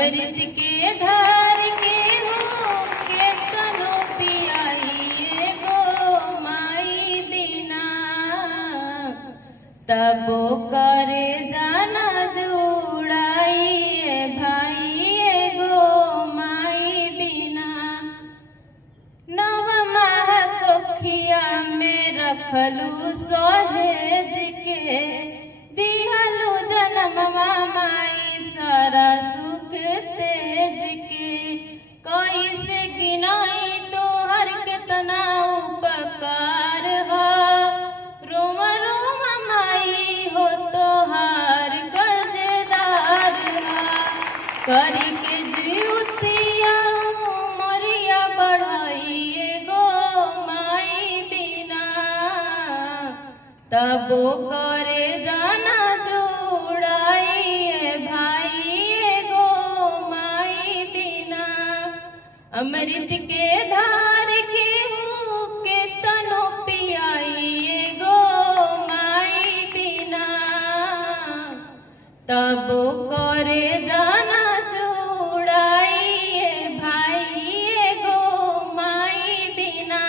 अमृत के धार के हो के तनो पियाई गो माई बिना तबो करे जाना जुड़ाई भाई गो माई बिना नव माह कोखिया में रखलू सोहेज के दिहलू जन्मवा माई सारा सुख तेज के कैसे गिनाई तो हर कितना उपकार हो रोम रोम माई हो तो हार कर्जदार करी के जीवतिया मरिया बढ़ाई गो माई बिना तबो करे जाना जुड़ाई भाई गो माई बिना अमृत के धार के हो के तनो पियाई गो माई बिना तबो करे जाना जुड़ाई भाई गो माई बिना।